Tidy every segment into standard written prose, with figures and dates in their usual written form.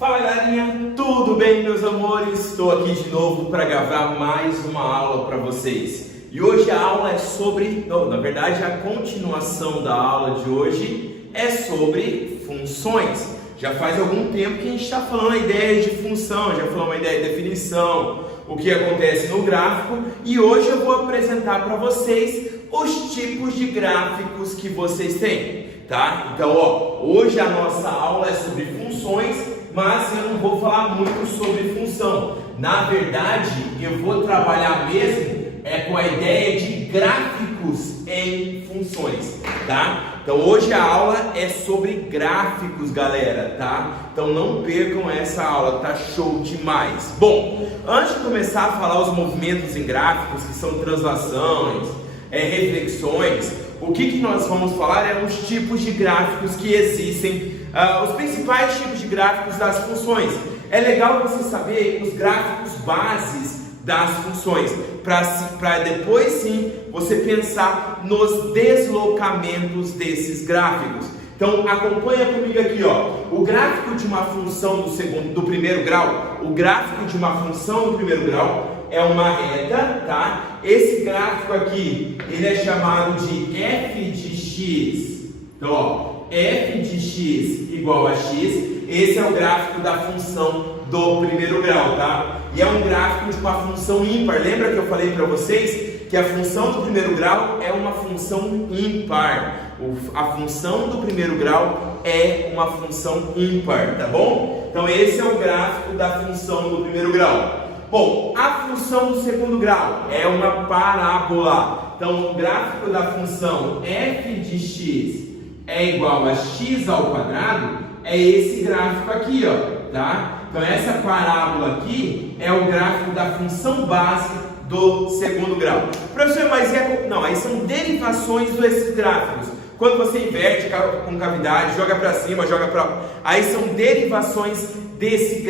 Fala galerinha, tudo bem meus amores? Estou aqui de novo para gravar mais uma aula para vocês. E hoje a aula é sobre, na verdade a continuação da aula de hoje é sobre funções. Já faz algum tempo que a gente está falando a ideia de função, já falamos a ideia de definição, o que acontece no gráfico, e hoje eu vou apresentar para vocês os tipos de gráficos que vocês têm, tá? Então, hoje a nossa aula é sobre funções, mas eu não vou falar muito sobre função. Na verdade, eu vou trabalhar mesmo com a ideia de gráficos em funções, tá? Então hoje a aula é sobre gráficos, galera, tá? Então não percam essa aula, tá show demais. Bom, antes de começar a falar os movimentos em gráficos, que são translações, reflexões, o que nós vamos falar é os tipos de gráficos que existem, os principais tipos de gráficos das funções. É legal você saber os gráficos bases das funções, para depois sim você pensar nos deslocamentos desses gráficos. Então acompanha comigo aqui, ó. O gráfico de uma função do primeiro grau, o gráfico de uma função do primeiro grau é uma reta, tá? Esse gráfico aqui, ele é chamado de f de x. Então, ó, f de x igual a x. Esse é o gráfico da função do primeiro grau, tá? E é um gráfico de uma função ímpar. Lembra que eu falei para vocês que a função do primeiro grau é uma função ímpar? A função do primeiro grau é uma função ímpar, tá bom? Então esse é o gráfico da função do primeiro grau. Bom, a função do segundo grau é uma parábola. Então o gráfico da função f de x é igual a x ao quadrado, é esse gráfico aqui, ó, tá? Então essa parábola aqui é o gráfico da função base do segundo grau. Professor, mas não, aí são derivações desses gráficos. Quando você inverte com cavidade, joga para cima, joga para... Aí são derivações desses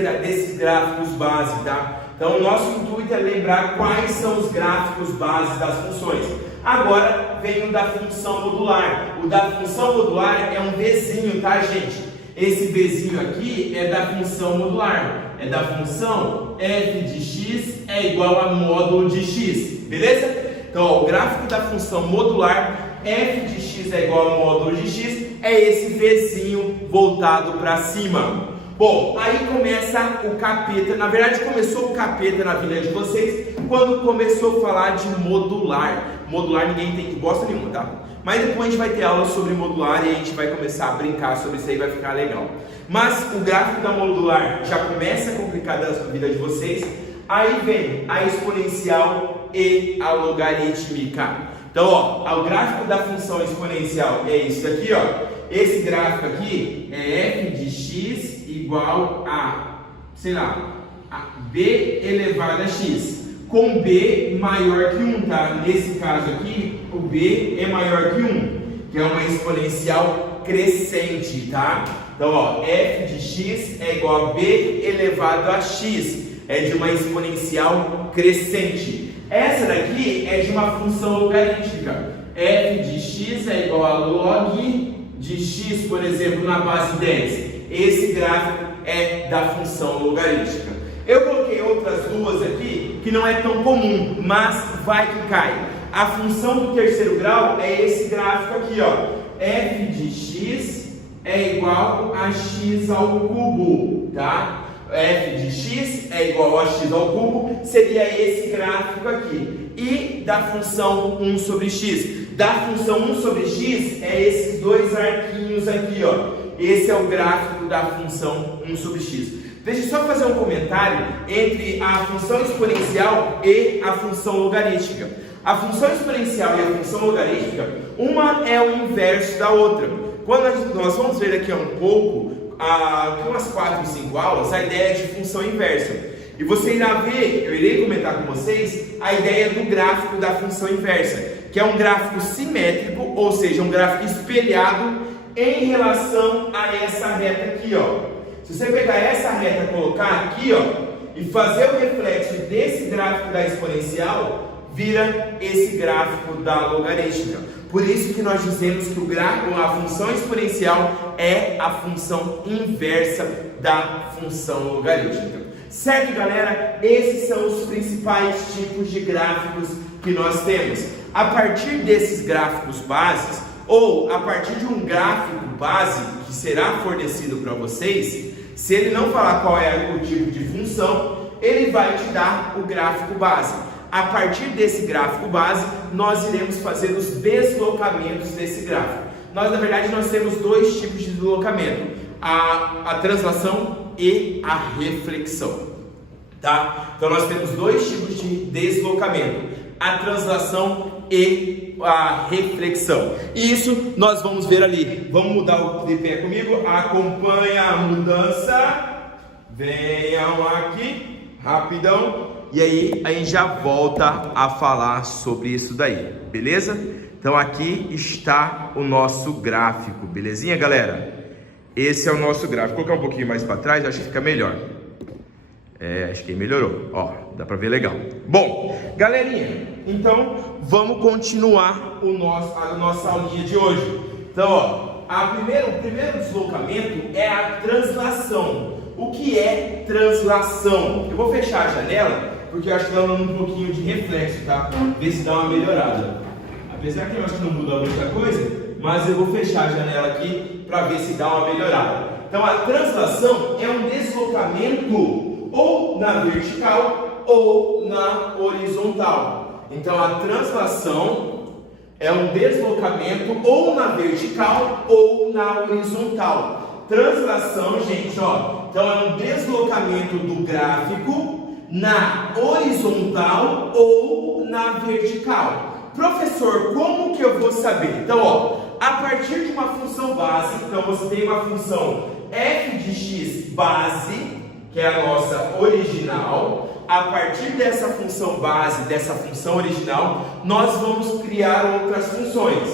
gráficos base, tá? Então o nosso intuito é lembrar quais são os gráficos base das funções. Agora vem o da função modular. O da função modular é um Vzinho, tá, gente? Esse Vzinho aqui é da função modular, é da função f de x é igual a módulo de x, beleza? Então, ó, o gráfico da função modular, f de x é igual a módulo de x, é esse Vzinho voltado para cima. Bom, aí começa o capeta, na verdade começou o capeta na vida de vocês, quando começou a falar de modular. Modular ninguém tem bosta nenhuma, tá? Mas depois a gente vai ter aula sobre modular e a gente vai começar a brincar sobre isso aí, vai ficar legal. Mas o gráfico da modular já começa a complicar a vida de vocês. Aí vem a exponencial e a logarítmica. Então, ó, o gráfico da função exponencial é isso aqui, ó. Esse gráfico aqui é f de x igual a, sei lá, a b elevado a x. Com b maior que 1, tá? Nesse caso aqui, o b é maior que 1, que é uma exponencial crescente, tá? Então, ó, f de x é igual a b elevado a x, é de uma exponencial crescente. Essa daqui é de uma função logarítmica. F de x é igual a log de x, por exemplo, na base 10. Esse gráfico é da função logarítmica. Eu coloquei outras duas aqui que não é tão comum, mas vai que cai. A função do terceiro grau é esse gráfico aqui, ó. F de x é igual a x ao cubo, tá? F de x é igual a x ao cubo, seria esse gráfico aqui. E da função 1 sobre x. Da função 1 sobre x é esses dois arquinhos aqui, ó. Esse é o gráfico da função 1 sobre x. Deixa eu só fazer um comentário entre a função exponencial e a função logarítmica. A função exponencial e a função logarítmica, uma é o inverso da outra. Quando nós vamos ver daqui a um pouco, umas 4 ou 5 aulas, a ideia de função inversa. E você irá ver, eu irei comentar com vocês, a ideia do gráfico da função inversa, que é um gráfico simétrico, ou seja, um gráfico espelhado em relação a essa reta aqui, ó. Se você pegar essa reta e colocar aqui, ó, e fazer o reflexo desse gráfico da exponencial, vira esse gráfico da logarítmica. Por isso que nós dizemos que a função exponencial é a função inversa da função logarítmica. Certo, galera? Esses são os principais tipos de gráficos que nós temos. A partir desses gráficos bases, ou a partir de um gráfico base que será fornecido para vocês, se ele não falar qual é o tipo de função, ele vai te dar o gráfico base. A partir desse gráfico base, nós iremos fazer os deslocamentos desse gráfico. Na verdade, nós temos dois tipos de deslocamento: a translação e a reflexão, tá? Então, nós temos dois tipos de deslocamento: a translação e a reflexão. E isso nós vamos ver ali. Vamos mudar o de pé comigo. Acompanha a mudança. Venham aqui, rapidão. E aí a gente já volta a falar sobre isso daí, beleza? Então aqui está o nosso gráfico, belezinha, galera? Esse é o nosso gráfico. Vou colocar um pouquinho mais para trás, acho que fica melhor. Acho que melhorou. Ó, dá para ver legal. Bom, galerinha, então vamos continuar a nossa aulinha de hoje. Então, ó, o primeiro deslocamento é a translação. O que é translação? Eu vou fechar a janela, porque eu acho que dá um pouquinho de reflexo, tá? Ver se dá uma melhorada. Apesar que eu acho que não muda muita coisa, mas eu vou fechar a janela aqui para ver se dá uma melhorada. Então, a translação é um deslocamento ou na vertical ou na horizontal. Então, a translação é um deslocamento ou na vertical ou na horizontal. Translação, gente, ó, então é um deslocamento do gráfico na horizontal ou na vertical. Professor, como que eu vou saber? Então, ó, a partir de uma função base, então você tem uma função f de x base, que é a nossa original. A partir dessa função base, dessa função original, nós vamos criar outras funções: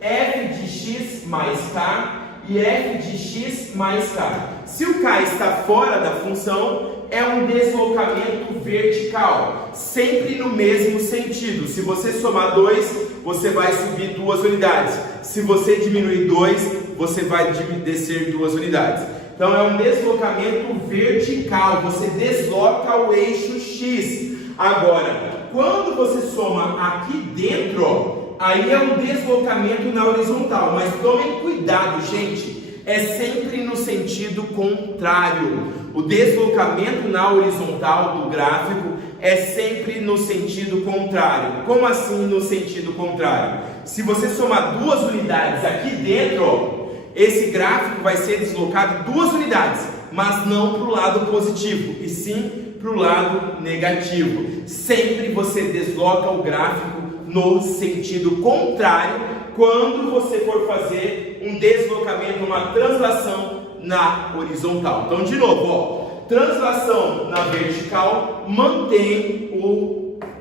f de x mais k e f de x mais k. Se o k está fora da função, é um deslocamento vertical, sempre no mesmo sentido. Se você somar 2, você vai subir 2 unidades. Se você diminuir 2, você vai descer 2 unidades. Então é um deslocamento vertical, você desloca o eixo X. Agora, quando você soma aqui dentro, ó, aí é um deslocamento na horizontal. Mas tomem cuidado, gente, é sempre no sentido contrário. O deslocamento na horizontal do gráfico é sempre no sentido contrário. Como assim no sentido contrário? Se você somar 2 unidades aqui dentro, ó, esse gráfico vai ser deslocado 2 unidades, mas não para o lado positivo, e sim para o lado negativo. Sempre você desloca o gráfico no sentido contrário quando você for fazer um deslocamento, uma translação na horizontal. Então, de novo, ó, translação na vertical mantém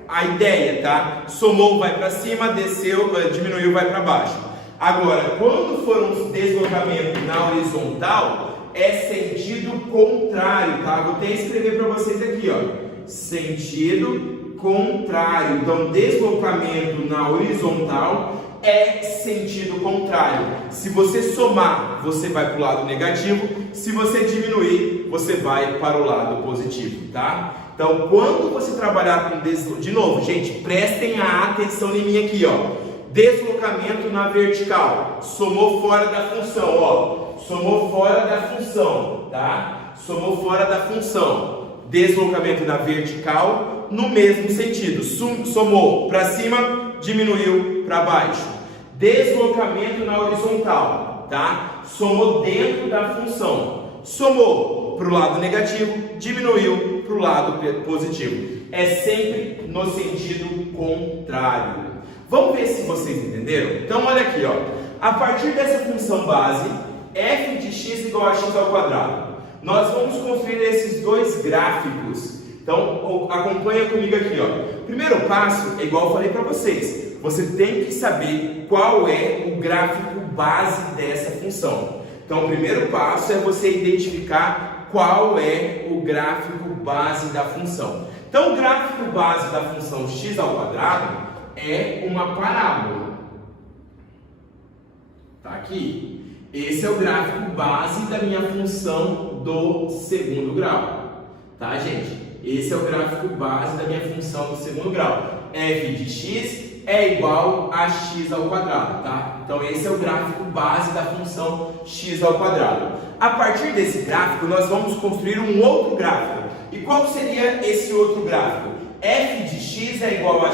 a ideia, tá? Somou, vai para cima, desceu, diminuiu, vai para baixo. Agora, quando for um deslocamento na horizontal, é sentido contrário, tá? Vou até escrever para vocês aqui, ó. Sentido contrário. Então, deslocamento na horizontal é sentido contrário. Se você somar, você vai para o lado negativo. Se você diminuir, você vai para o lado positivo, tá? Então, quando você trabalhar com deslocamento... De novo, gente, prestem a atenção em mim aqui, ó. Deslocamento na vertical, somou fora da função, ó, somou fora da função, tá? Somou fora da função. Deslocamento na vertical no mesmo sentido, somou para cima, diminuiu para baixo. Deslocamento na horizontal, tá? Somou dentro da função, somou para o lado negativo, diminuiu para o lado positivo. É sempre no sentido contrário. Vamos ver se vocês entenderam? Então olha aqui, ó. A partir dessa função base, f de x igual a x ao quadrado, nós vamos construir esses dois gráficos. Então acompanha comigo aqui, ó. Primeiro passo é igual eu falei para vocês. Você tem que saber qual é o gráfico base dessa função. Então o primeiro passo é você identificar qual é o gráfico base da função. Então, o gráfico base da função x ao quadrado é uma parábola. Tá aqui. Esse é o gráfico base da minha função do segundo grau. Tá, gente? Esse é o gráfico base da minha função do segundo grau. F de x é igual a x ao quadrado, tá? Então esse é o gráfico base da função x ao quadrado. A partir desse gráfico, nós vamos construir um outro gráfico. E qual seria esse outro gráfico? F de x é igual a,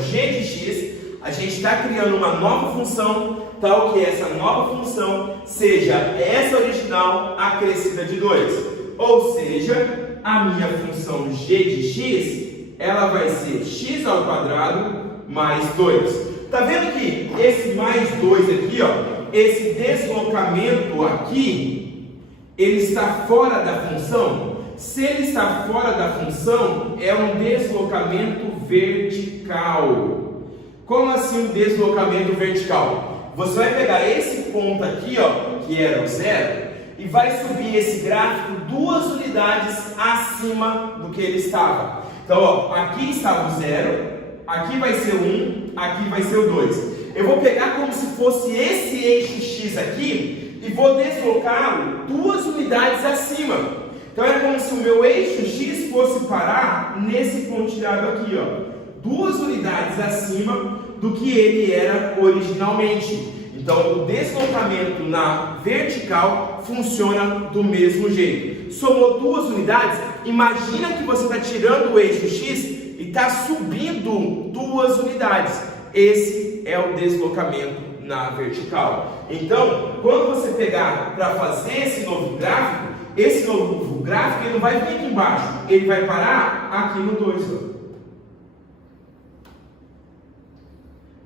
g de x. A gente está criando uma nova função, tal que essa nova função seja essa original acrescida de 2. Ou seja, a minha função g de x, ela vai ser x ao quadrado mais 2. Tá vendo que esse mais 2 aqui, ó, esse deslocamento aqui, ele está fora da função? Se ele está fora da função, é um deslocamento vertical. Como assim um deslocamento vertical? Você vai pegar esse ponto aqui, ó, que era o 0, e vai subir esse gráfico 2 unidades acima do que ele estava. Então, ó, aqui estava o 0, aqui vai ser o 1, aqui vai ser o 2. Eu vou pegar como se fosse esse eixo x aqui e vou deslocá-lo 2 unidades acima. Então é como se o meu eixo x fosse parar nesse pontilhado aqui, ó, 2 unidades acima do que ele era originalmente. Então o deslocamento na vertical funciona do mesmo jeito. Somou 2 unidades, imagina que você está tirando o eixo x e está subindo 2 unidades. Esse é o deslocamento na vertical. Então, quando você pegar para fazer esse novo gráfico ele não vai vir aqui embaixo, ele vai parar aqui no 2.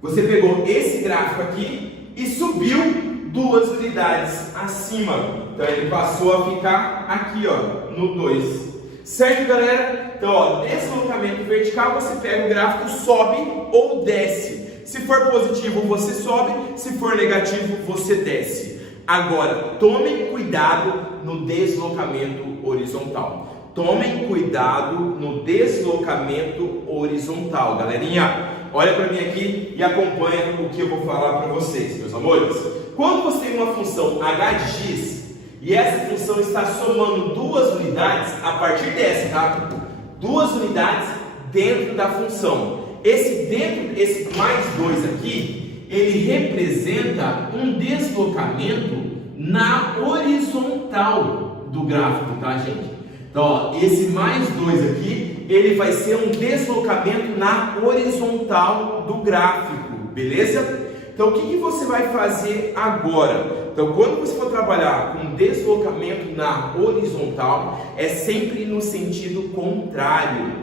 Você pegou esse gráfico aqui e subiu 2 unidades acima. Então ele passou a ficar aqui, ó, no 2. Certo, galera? Então, ó, deslocamento vertical, você pega o gráfico, sobe ou desce. Se for positivo, você sobe. Se for negativo, você desce. Agora, tomem cuidado no deslocamento horizontal. Tomem cuidado no deslocamento horizontal, galerinha. Olha para mim aqui e acompanha o que eu vou falar para vocês, meus amores. Quando você tem uma função h de x e essa função está somando 2 unidades a partir dessa, tá? 2 unidades dentro da função. Esse mais 2 aqui, ele representa um deslocamento na horizontal do gráfico, tá, gente? Então, ó, esse mais 2 aqui, ele vai ser um deslocamento na horizontal do gráfico, beleza? Então, o que você vai fazer agora? Então, quando você for trabalhar com deslocamento na horizontal, é sempre no sentido contrário.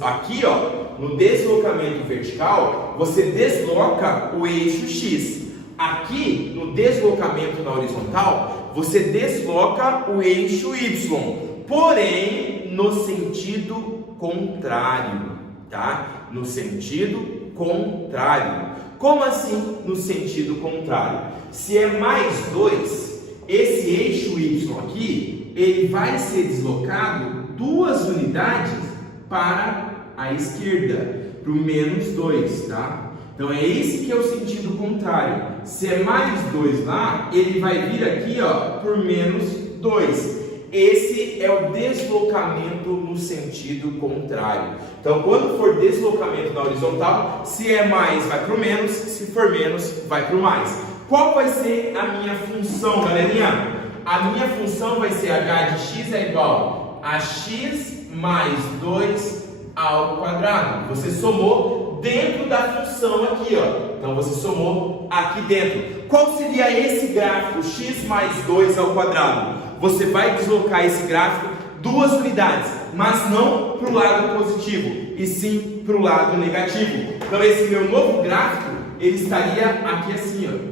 Aqui, ó, no deslocamento vertical, você desloca o eixo x. Aqui, no deslocamento na horizontal, você desloca o eixo y. Porém, no sentido contrário, tá? No sentido contrário. Como assim no sentido contrário? Se é mais 2, esse eixo y aqui, ele vai ser deslocado 2 unidades para a esquerda, para o menos 2, tá? Então é esse que é o sentido contrário. Se é mais 2 lá, ele vai vir aqui, ó, por menos 2. Esse é o deslocamento no sentido contrário. Então, quando for deslocamento na horizontal, se é mais, vai para o menos, se for menos, vai para o mais. Qual vai ser a minha função, galerinha? A minha função vai ser h de x é igual a x mais 2 ao quadrado. Você somou dentro da função aqui, ó. Então, você somou aqui dentro. Qual seria esse gráfico, x mais 2 ao quadrado? Você vai deslocar esse gráfico 2 unidades, mas não para o lado positivo, e sim para o lado negativo. Então esse meu novo gráfico, ele estaria aqui assim, ó.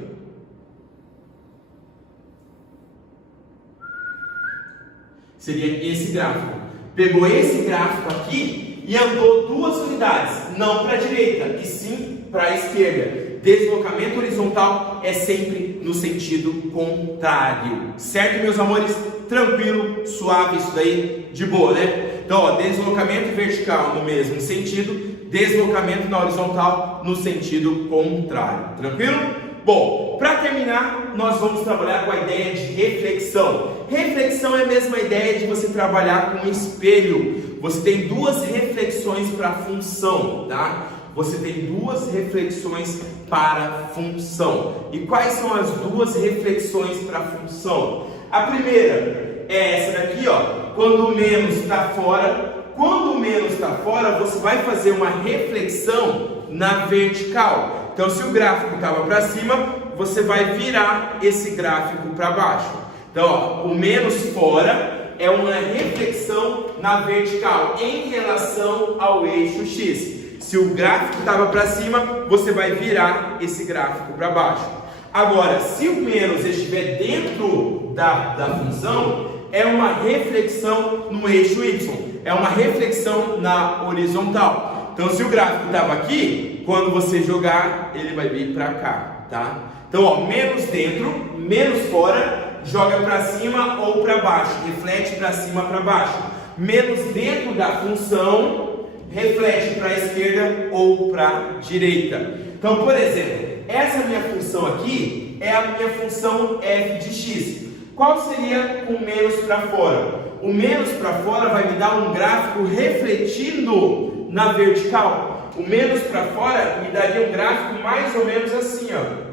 Seria esse gráfico. Pegou esse gráfico aqui e andou 2 unidades, não para a direita, e sim para a esquerda. Deslocamento horizontal é sempre no sentido contrário. Certo, meus amores? Tranquilo, suave isso daí, de boa, né? Então, ó, deslocamento vertical no mesmo sentido, deslocamento na horizontal no sentido contrário. Tranquilo? Bom, para terminar, nós vamos trabalhar com a ideia de reflexão. Reflexão é a mesma ideia de você trabalhar com um espelho. Você tem duas reflexões para a função, tá? Você tem duas reflexões para a função. E quais são as duas reflexões para a função? A primeira é essa daqui, ó. Quando o menos está fora. Quando o menos está fora, você vai fazer uma reflexão na vertical. Então, se o gráfico estava para cima, você vai virar esse gráfico para baixo. Então, ó, o menos fora é uma reflexão na vertical em relação ao eixo X. Se o gráfico estava para cima, você vai virar esse gráfico para baixo. Agora, se o menos estiver dentro da função, é uma reflexão no eixo Y. É uma reflexão na horizontal. Então, se o gráfico estava aqui, quando você jogar, ele vai vir para cá, tá? Então, ó, menos dentro, menos fora, joga para cima ou para baixo, reflete para cima, para baixo. Menos dentro da função, reflete para a esquerda ou para a direita. Então, por exemplo, essa minha função aqui é a minha função f de x. Qual seria o menos para fora? O menos para fora vai me dar um gráfico refletindo na vertical. O menos para fora me daria um gráfico mais ou menos assim, ó.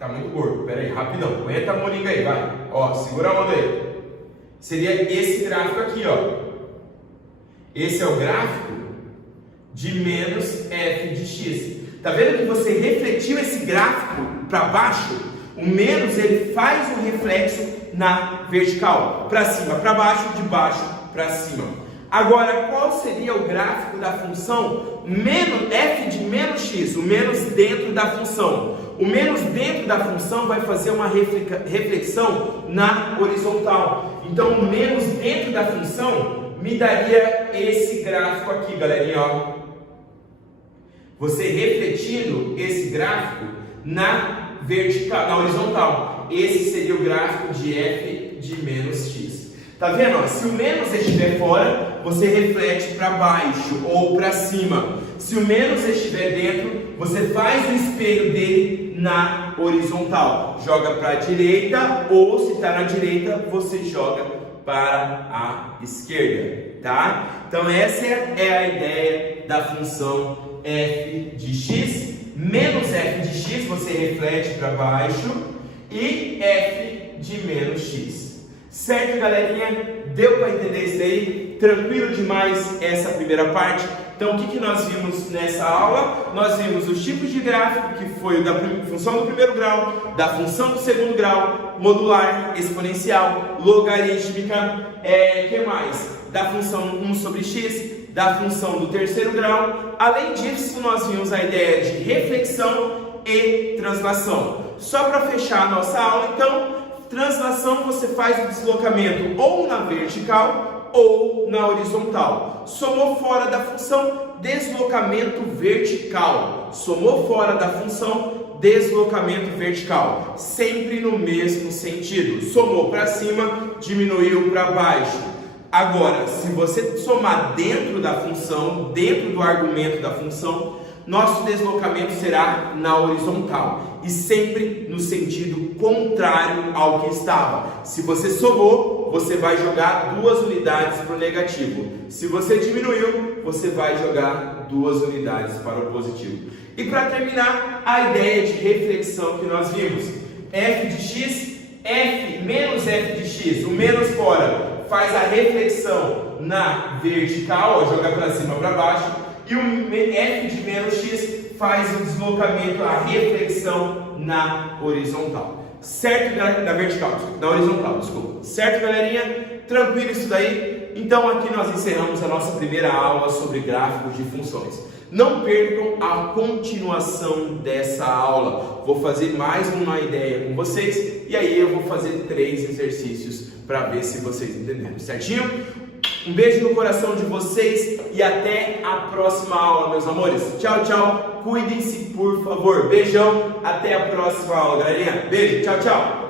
Tá muito gordo, pera aí, rapidão. Aguenta a moringa aí, vai. Ó, segura a onda aí. Seria esse gráfico aqui, ó. Esse é o gráfico de menos f de x. Tá vendo que você refletiu esse gráfico para baixo? O menos ele faz um reflexo na vertical, para cima, para baixo, de baixo para cima. Agora, qual seria o gráfico da função menos f de menos x, o menos dentro da função? O menos dentro da função vai fazer uma reflexão na horizontal. Então, o menos dentro da função me daria esse gráfico aqui, galerinha, ó. Você refletindo esse gráfico na vertical, na horizontal. Esse seria o gráfico de f de menos x. Tá vendo? Ó? Se o menos estiver fora, você reflete para baixo ou para cima. Se o menos estiver dentro, você faz o espelho dele na horizontal. Joga para a direita, ou se está na direita, você joga para a esquerda, tá? Então essa é a ideia da função f de x. Menos f de x você reflete para baixo e f de menos x. Certo, galerinha? Deu para entender isso aí? Tranquilo demais essa primeira parte? Então, o que nós vimos nessa aula? Nós vimos os tipos de gráfico, que foi da função do primeiro grau, da função do segundo grau, modular, exponencial, logarítmica, que mais? Da função 1 sobre x, da função do terceiro grau. Além disso, nós vimos a ideia de reflexão e translação. Só para fechar a nossa aula, então, translação você faz o deslocamento ou na vertical ou na horizontal. Somou fora da função, deslocamento vertical. Somou fora da função, deslocamento vertical. Sempre no mesmo sentido. Somou para cima, diminuiu para baixo. Agora, se você somar dentro da função, dentro do argumento da função, nosso deslocamento será na horizontal e sempre no sentido contrário ao que estava. Se você somou, você vai jogar 2 unidades para o negativo. Se você diminuiu, você vai jogar 2 unidades para o positivo. E para terminar, a ideia de reflexão que nós vimos. F de x, f menos f de x, o menos fora, faz a reflexão na vertical, ó, joga para cima, para baixo, e o f de menos x faz o deslocamento, a reflexão na horizontal. Certo, na vertical, na horizontal, desculpa. Certo, galerinha? Tranquilo isso daí? Então aqui nós encerramos a nossa primeira aula sobre gráficos de funções. Não percam a continuação dessa aula. Vou fazer mais uma ideia com vocês e aí eu vou fazer 3 exercícios para ver se vocês entenderam, certinho? Um beijo no coração de vocês e até a próxima aula, meus amores. Tchau, tchau. Cuidem-se, por favor. Beijão. Até a próxima aula, galerinha. Beijo. Tchau, tchau.